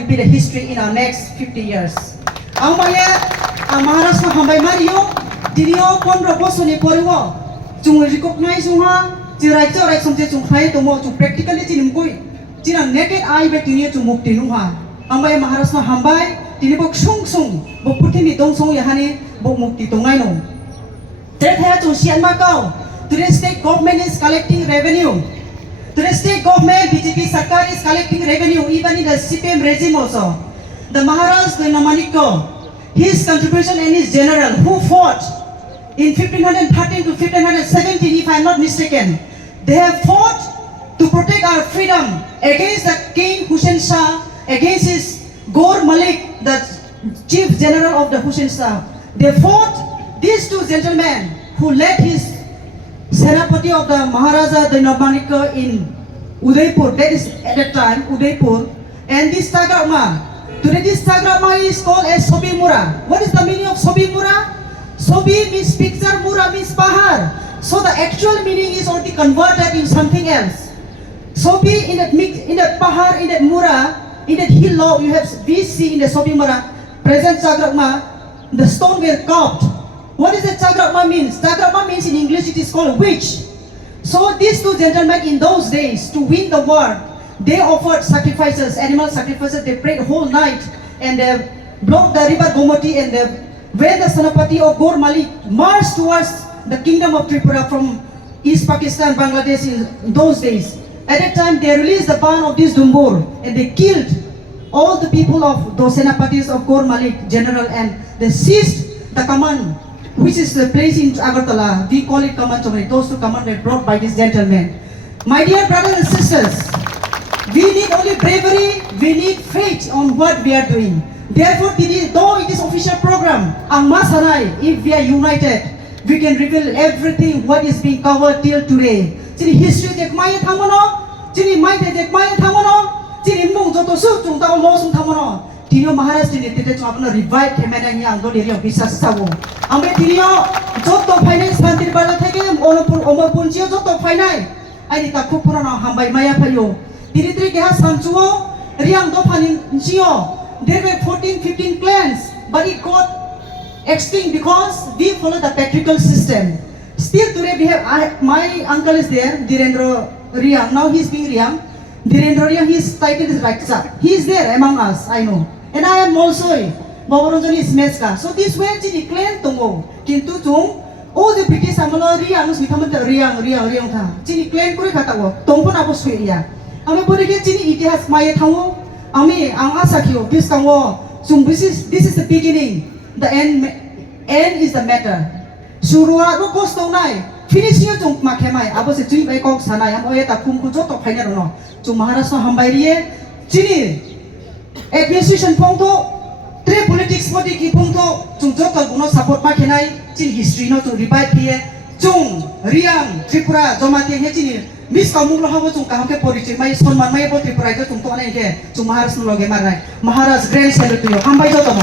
will be the history in our next 50 years. Ang Maharashtra hambai Mario, dinio konro bosoni poriwo, chung recognize unha, jirai chorai somje chung khai tomo chung practically jinim koi, jina naked eye be dinio chung mukti unha. Ang Maharashtra hambai, dini bok sung bok puthi dong sung yahani bok mukti tongai no. That has to Sian Macau. Today's state government is collecting revenue. Today's state government, BJP Sarkar is collecting revenue even in the CPM regime also. The Maharaj Namaniko, his contribution and his general who fought in 1513 to 1517, if I am not mistaken, they have fought to protect our freedom against the King Hussein Shah, against his Gaur Malik, the chief general of the Hussein Shah. They fought these two gentlemen who led his Senapati of the Maharaja Namaniko in Udaipur, that is at that time Udaipur, and this Tagrama. Today this Tagrama is called as Sobi Mura. What is the meaning of Sobi Mura? Sobi means picture, Mura means Pahar. So the actual meaning is already converted in something else. Sobi in that Pahar, in that Mura, in that hill law, you have we see in the Sobi Mura, present Tagrama, the stone were carved. What is the Chagrama means? Chagrama means in English it is called witch. So these two gentlemen in those days, to win the war, they offered sacrifices, animal sacrifices. They prayed whole night and they blocked the river Gomati, and when the Senapati of Gaur Malik marched towards the kingdom of Tripura from East Pakistan, Bangladesh in those days. At that time they released the ban of this Dumbur and they killed all the people of those Senapatis of Gaur Malik general, and they seized the command, which is the place in Agartala. We call it Kaman Chomani. Those two command were brought by this gentleman. My dear brothers and sisters, we need only bravery, we need faith on what we are doing. Therefore, though it is official program, ang masanay, if we are united, we can reveal everything what is being covered till today. Chini history dek maya thamono, chini mai dek maya thamono, chini mung joto su chung tao lo sung thamono. Tinio Maharaj tini tete chung apna revive kemena ni ang do diri bisas sawo. Amre tinio joto finance santir bala theke omopun chio joto finance. Ai ta khu purana hambai maya phayo. Tiri tiri geha sanchuo riang do phanin chio. There were 14-15 clans, but it got extinct because we follow the patriarchal system. Still today we have my uncle is there, Dhirendra Riang. Now he is being Riang. Dhirendra Riang, his title is Raksa. He is there among us, I know. And I am also Babaranjani is Meska. So this way chini clan tongo. Kintu chung all the British amalo Riang smithamat Riang tha. Chini clan kure khatawo. Tongpon apo suiya. Ame pore ke chini itihas maya thawo. Ame ang asakyo this tangwo. So this is the beginning. The end is the matter. Surua ro kostong nai. Finish niyo chung makhemai. Abo se chui bai kok sanai am oye ta kum ku joto phaina no. Chung Maharashtra hambai riye chini administration pongto tre politics modi ki pongto chung joto guno support ma khenai chin history no chung revive kiye chung Riang Tripura jomati he chini mis kamung lo habo chung kaham ke porichai mai sonman mai bo Tripura jo chung to anai ke chung Maharashtra loge marai Maharaj grand salute to you hambai joto mo.